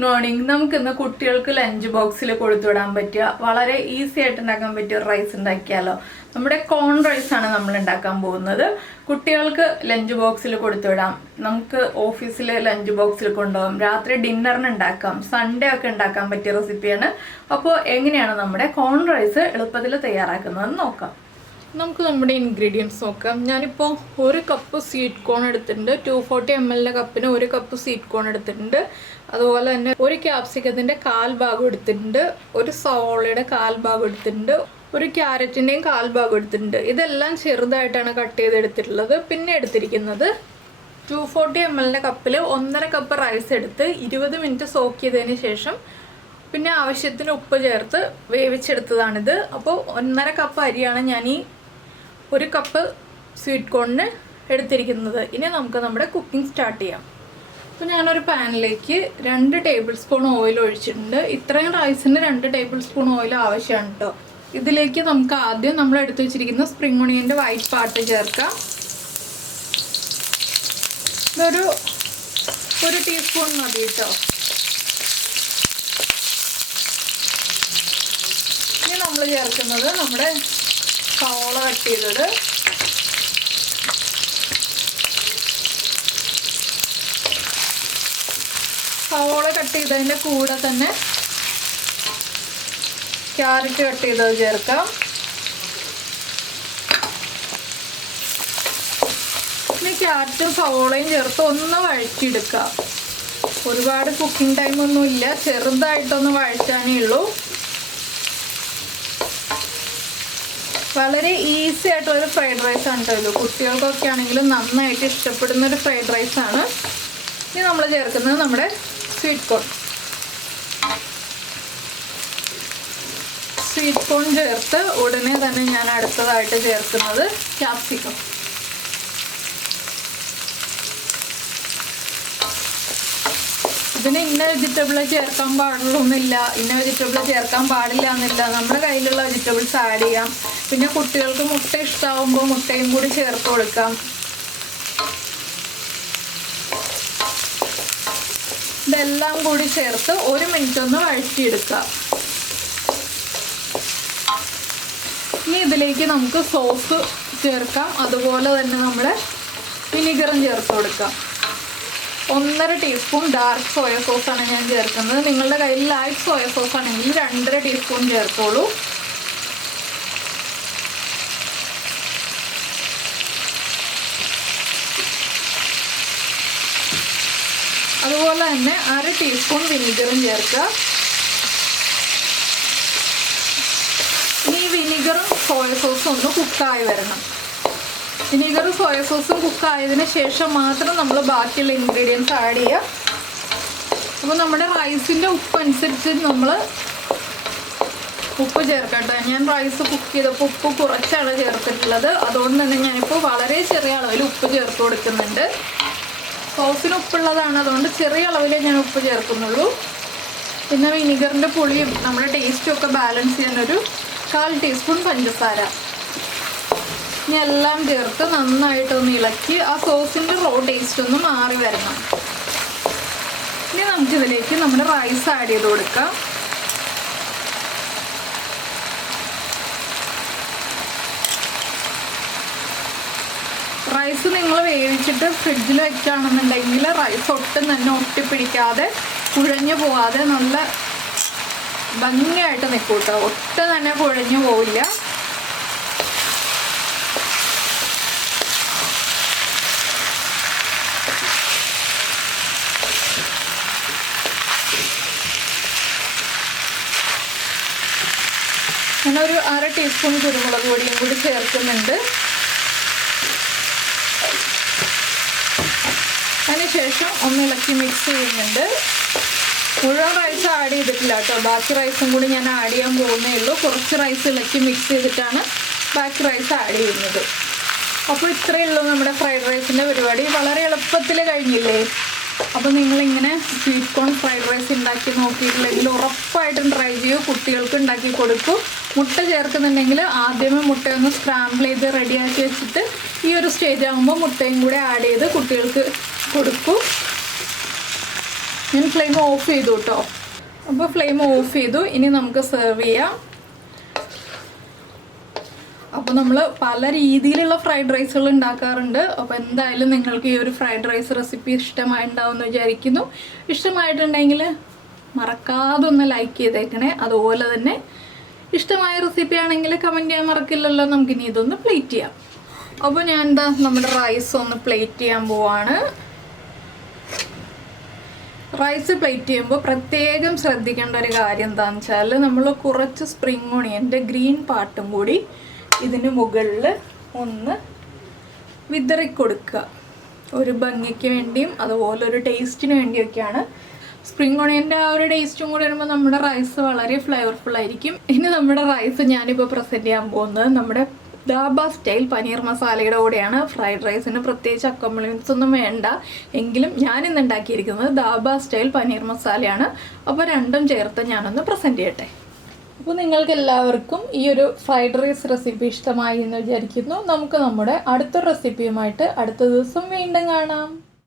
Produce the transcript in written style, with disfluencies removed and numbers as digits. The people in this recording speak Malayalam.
Good morning. നമുക്കിന്ന് കുട്ടികൾക്ക് ലഞ്ച് ബോക്സിൽ കൊടുത്തുവിടാൻ പറ്റിയ വളരെ ഈസി ആയിട്ട് ഉണ്ടാക്കാൻ പറ്റിയ റൈസ് ഉണ്ടാക്കിയാലോ. നമ്മുടെ കോൺ റൈസ് ആണ് നമ്മൾ ഉണ്ടാക്കാൻ പോകുന്നത്. കുട്ടികൾക്ക് ലഞ്ച് ബോക്സിൽ കൊടുത്തുവിടാം, നമുക്ക് ഓഫീസിൽ ലഞ്ച് ബോക്സിൽ കൊണ്ടുപോകാം, രാത്രി ഡിന്നറിന് ഉണ്ടാക്കാം, സൺഡേ ഒക്കെ ഉണ്ടാക്കാൻ പറ്റിയ റെസിപ്പിയാണ്. അപ്പോൾ എങ്ങനെയാണ് നമ്മുടെ കോൺ റൈസ് എളുപ്പത്തിൽ തയ്യാറാക്കുന്നതെന്ന് നോക്കാം. നമുക്ക് നമ്മുടെ ഇൻഗ്രീഡിയൻസ് നോക്കാം. ഞാനിപ്പോൾ 1 കപ്പ് സ്വീറ്റ് കോൺ എടുത്തിട്ടുണ്ട്. 240 ml കപ്പിന് 1 കപ്പ് സ്വീറ്റ് കോൺ എടുത്തിട്ടുണ്ട്. അതുപോലെ തന്നെ 1 ക്യാപ്സിക്കത്തിൻ്റെ 1/4 ഭാഗം എടുത്തിട്ടുണ്ട്. 1 സവോളയുടെ 1/4 ഭാഗം എടുത്തിട്ടുണ്ട്. 1 ക്യാരറ്റിൻ്റെയും 1/4 ഭാഗം എടുത്തിട്ടുണ്ട്. ഇതെല്ലാം ചെറുതായിട്ടാണ് കട്ട് ചെയ്തെടുത്തിട്ടുള്ളത്. പിന്നെ എടുത്തിരിക്കുന്നത് 240 ml കപ്പിൽ 1.5 കപ്പ് റൈസ് എടുത്ത് 20 മിനിറ്റ് സോക്ക് ചെയ്തതിന് ശേഷം പിന്നെ ആവശ്യത്തിന് ഉപ്പ് ചേർത്ത് വേവിച്ചെടുത്തതാണിത്. അപ്പോൾ 1.5 കപ്പ് അരിയാണ് ഞാൻ ഈ 1 കപ്പ് സ്വീറ്റ് കോണിന് എടുത്തിരിക്കുന്നത്. ഇനി നമുക്ക് നമ്മുടെ കുക്കിംഗ് സ്റ്റാർട്ട് ചെയ്യാം. അപ്പോൾ ഞാനൊരു പാനിലേക്ക് 2 ടേബിൾ സ്പൂൺ ഓയിൽ ഒഴിച്ചിട്ടുണ്ട്. ഇത്രയും റൈസിന് 2 ടേബിൾ സ്പൂൺ ഓയിൽ ആവശ്യമാണ് കേട്ടോ. ഇതിലേക്ക് നമുക്ക് ആദ്യം നമ്മൾ എടുത്തു വെച്ചിരിക്കുന്ന സ്പ്രിംഗ് ഒണിയൻ്റെ വൈറ്റ് പാർട്ട് ചേർക്കാം. ഇതൊരു 1 ടീസ്പൂൺ മതി കേട്ടോ. ഇനി നമ്മൾ ചേർക്കുന്നത് നമ്മുടെ സവോള കട്ട് ചെയ്തത്, സവോള കട്ട് ചെയ്തതിൻ്റെ കൂടെ തന്നെ ക്യാരറ്റ് കട്ട് ചെയ്തത് ചേർക്കാം. ഇനി ക്യാരറ്റും സവോളയും ചേർത്ത് ഒന്ന് വഴറ്റിയെടുക്കാം. ഒരുപാട് കുക്കിംഗ് ടൈമൊന്നുമില്ല, ചെറുതായിട്ടൊന്ന് വഴറ്റാനേ ഉള്ളൂ. വളരെ ഈസി ആയിട്ടൊരു ഫ്രൈഡ് റൈസ് ആണ് കേട്ടോ ഇത്. കുട്ടികൾക്കൊക്കെ ആണെങ്കിലും നന്നായിട്ട് ഇഷ്ടപ്പെടുന്നൊരു ഫ്രൈഡ് റൈസാണ്. ഇനി നമ്മൾ ചേർക്കുന്നത് നമ്മുടെ സ്വീറ്റ് കോൺ. സ്വീറ്റ് കോൺ ചേർത്ത് ഉടനെ തന്നെ ഞാൻ അടുത്തതായിട്ട് ചേർക്കുന്നത് ക്യാപ്സിക്കം. ഇതിന് ഇന്ന വെജിറ്റബിള് ചേർക്കാൻ പാടുള്ളൊന്നുമില്ല, ഇന്ന വെജിറ്റബിള് ചേർക്കാൻ പാടില്ല എന്നില്ല. നമ്മുടെ കയ്യിലുള്ള വെജിറ്റബിൾസ് ആഡ് ചെയ്യാം. പിന്നെ കുട്ടികൾക്ക് മുട്ട ഇഷ്ടമാകുമ്പോൾ മുട്ടയും കൂടി ചേർത്ത് കൊടുക്കാം. ഇതെല്ലാം കൂടി ചേർത്ത് 1 മിനിറ്റ് ഒന്ന് വഴറ്റിയെടുക്കാം. ഇനി ഇതിലേക്ക് നമുക്ക് സോസ് ചേർക്കാം. അതുപോലെ തന്നെ നമ്മുടെ വിനീഗറും ചേർത്ത് കൊടുക്കാം. 1.5 ടീസ്പൂൺ ഡാർക്ക് സോയ സോസാണ് ഞാൻ ചേർക്കുന്നത്. നിങ്ങളുടെ കയ്യിൽ ലൈറ്റ് സോയ സോസ് ആണെങ്കിൽ 2.5 ടീസ്പൂൺ ചേർത്തോളൂ. അതുപോലെ തന്നെ 1/2 ടീസ്പൂൺ വിനീഗറും ചേർക്കുക. ഇനി വിനീഗറും സോയ സോസും ഒന്ന് കുക്കായി വരണം. വിനീഗറും സോയ സോസും കുക്കായതിന് ശേഷം മാത്രം നമ്മൾ ബാക്കിയുള്ള ഇൻഗ്രീഡിയൻസ് ആഡ് ചെയ്യുക. അപ്പോൾ നമ്മുടെ റൈസിൻ്റെ ഉപ്പ് അനുസരിച്ച് നമ്മൾ ഉപ്പ് ചേർക്കട്ടെ. ഞാൻ റൈസ് കുക്ക് ചെയ്തപ്പോൾ ഉപ്പ് കുറച്ചാണ് ചേർത്തിട്ടുള്ളത്. അതുകൊണ്ട് തന്നെ ഞാനിപ്പോൾ വളരെ ചെറിയ അളവിൽ ഉപ്പ് ചേർത്ത് കൊടുക്കുന്നുണ്ട്. സോസിന് ഉപ്പുള്ളതാണ്, അതുകൊണ്ട് ചെറിയ അളവിലേ ഞാൻ ഉപ്പ് ചേർക്കുന്നുള്ളൂ. പിന്നെ വിനീഗറിൻ്റെ പുളിയും നമ്മുടെ ടേസ്റ്റും ഒക്കെ ബാലൻസ് ചെയ്യാനൊരു 1/4 ടീസ്പൂൺ പഞ്ചസാര. ഇനി എല്ലാം ചേർത്ത് നന്നായിട്ടൊന്ന് ഇളക്കി ആ സോസിൻ്റെ റോ ടേസ്റ്റ് ഒന്ന് മാറി വരണം. ഇനി നമുക്കിതിലേക്ക് നമ്മുടെ റൈസ് ആഡ് ചെയ്ത് കൊടുക്കാം. റൈസ് നിങ്ങൾ വേവിച്ചിട്ട് ഫ്രിഡ്ജിൽ വെക്കുകയാണെന്നുണ്ടെങ്കിൽ റൈസ് ഒട്ടും തന്നെ ഒട്ടിപ്പിടിക്കാതെ കുഴഞ്ഞു പോകാതെ നല്ല ഭംഗിയായിട്ട് നിൽക്കും കേട്ടോ. ഒട്ടും തന്നെ കുഴഞ്ഞു പോവില്ല. ഞാനൊരു 1/2 ടീസ്പൂൺ കുരുമുളക് പൊടിയും കൂടി ചേർക്കുന്നുണ്ട്. അതിനുശേഷം ഒന്ന് ഇളക്കി മിക്സ് ചെയ്യുന്നുണ്ട്. മുഴുവൻ റൈസ് ആഡ് ചെയ്തിട്ടില്ല കേട്ടോ, ബാക്കി റൈസും കൂടി ഞാൻ ആഡ് ചെയ്യാൻ പോകുന്നേ ഉള്ളൂ. കുറച്ച് റൈസ് ഇളക്കി മിക്സ് ചെയ്തിട്ടാണ് ബാക്കി റൈസ് ആഡ് ചെയ്യുന്നത്. അപ്പോൾ ഇത്രയേ ഉള്ളൂ നമ്മുടെ ഫ്രൈഡ് റൈസിൻ്റെ പരിപാടി. വളരെ എളുപ്പത്തിൽ കഴിഞ്ഞില്ലേ? അപ്പോൾ നിങ്ങളിങ്ങനെ സ്വീറ്റ് കോൺ ഫ്രൈഡ് റൈസ് ഉണ്ടാക്കി നോക്കിയിട്ടില്ലെങ്കിൽ ഉറപ്പായിട്ടും ട്രൈ ചെയ്യൂ. കുട്ടികൾക്ക് ഉണ്ടാക്കി കൊടുക്കൂ. മുട്ട ചേർക്കുന്നുണ്ടെങ്കിൽ ആദ്യമേ മുട്ടയൊന്ന് സ്ക്രാമ്പിൾ ചെയ്ത് റെഡിയാക്കി വെച്ചിട്ട് ഈ ഒരു സ്റ്റേജ് ആകുമ്പോൾ മുട്ടയും കൂടെ ആഡ് ചെയ്ത് കുട്ടികൾക്ക് കൊടുക്കൂ. ഞാൻ ഫ്ലെയിം ഓഫ് ചെയ്തു കേട്ടോ. അപ്പോൾ ഫ്ലെയിം ഓഫ് ചെയ്തു. ഇനി നമുക്ക് സെർവ് ചെയ്യാം. അപ്പോൾ നമ്മൾ പല രീതിയിലുള്ള ഫ്രൈഡ് റൈസുകൾ ഉണ്ടാക്കാറുണ്ട്. അപ്പോൾ എന്തായാലും നിങ്ങൾക്ക് ഈ ഒരു ഫ്രൈഡ് റൈസ് റെസിപ്പി ഇഷ്ടമായിട്ടുണ്ടാവുമെന്ന് വിചാരിക്കുന്നു. ഇഷ്ടമായിട്ടുണ്ടെങ്കിൽ മറക്കാതെ ഒന്ന് ലൈക്ക് ചെയ്തേക്കണേ. അതുപോലെ തന്നെ ഇഷ്ടമായ റെസിപ്പി ആണെങ്കിൽ കമൻറ്റ് ചെയ്യാൻ മറക്കില്ലല്ലോ. നമുക്കിനി ഇതൊന്ന് പ്ലേറ്റ് ചെയ്യാം. അപ്പോൾ ഞാൻ എന്താ നമ്മുടെ റൈസ് ഒന്ന് പ്ലേറ്റ് ചെയ്യാൻ പോവാണ്. റൈസ് പ്ലേറ്റ് ചെയ്യുമ്പോൾ പ്രത്യേകം ശ്രദ്ധിക്കേണ്ട ഒരു കാര്യം എന്താണെന്ന് വെച്ചാൽ നമ്മൾ കുറച്ച് സ്പ്രിംഗ് ഓണിയൻ്റെ ഗ്രീൻ പാർട്ടും കൂടി ഇതിന് മുകളിൽ ഒന്ന് വിതറി കൊടുക്കുക. ഒരു ഭംഗിക്ക് വേണ്ടിയും അതുപോലെ ഒരു ടേസ്റ്റിന് വേണ്ടിയൊക്കെയാണ്. സ്പ്രിംഗ് ഓണിയൻ്റെ ആ ഒരു ടേസ്റ്റും കൂടി വരുമ്പോൾ നമ്മുടെ റൈസ് വളരെ ഫ്ലേവർഫുൾ ആയിരിക്കും. ഇനി നമ്മുടെ റൈസ് ഞാനിപ്പോൾ പ്രസൻറ്റ് ചെയ്യാൻ പോകുന്നത് നമ്മുടെ ധാബ സ്റ്റൈൽ പനീർ മസാലയുടെ കൂടെയാണ്. ഫ്രൈഡ് റൈസിന് പ്രത്യേകിച്ച് അക്കോമ്പനിമെൻറ്റ്സ് ഒന്നും വേണ്ട. എങ്കിലും ഞാനിന്ന് ഉണ്ടാക്കിയിരിക്കുന്നത് ധാബ സ്റ്റൈൽ പനീർ മസാലയാണ്. അപ്പോൾ രണ്ടും ചേർത്ത് ഞാനൊന്ന് പ്രസൻറ്റ് ചെയ്യട്ടെ. അപ്പോൾ നിങ്ങൾക്ക് എല്ലാവർക്കും ഈ ഒരു ഫ്രൈഡ് റൈസ് റെസിപ്പി ഇഷ്ടമായി എന്ന് വിചാരിക്കുന്നു. നമുക്ക് നമ്മുടെ അടുത്ത റെസിപ്പിയുമായിട്ട് അടുത്ത ദിവസം വീണ്ടും കാണാം.